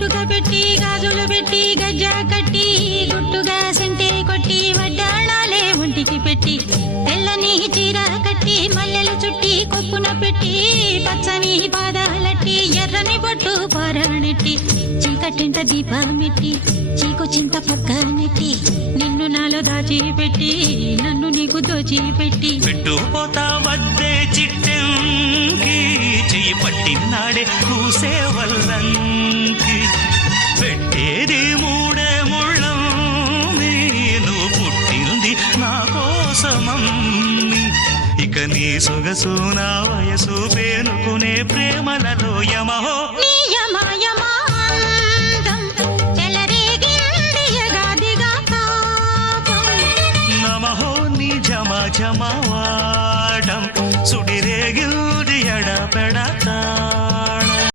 కాటుక పెట్టి గాజులు పెట్టి గజ్జా కట్టి గుట్టుగా సెంటే కొట్టి వడ్డాణాలే ఒంటికి పెట్టి తెల్లని చీర కట్టి మల్లెలు చుట్టి కొప్పున పెట్టి పచ్చని పాదాలట్టి ఎర్రని బొట్టు పారాణెట్టి చీకటింట దీపమెట్టి చీకు చింత పక్క నెట్టి నిన్ను నాలో దాచిపెట్టి నన్ను నీకు దోచిపెట్టి పెట్టుపోతా వద్దే చిట్టంకి చెయ్యి పట్టినాడే కూసే వల్లంకి పెట్టేది మూడే ముళ్ళం నువ్వు పుట్టింది నా కోసమమ్మి ఇక నీ సొగసు నా వయసు పేనుకునే ప్రేమలలో యమహో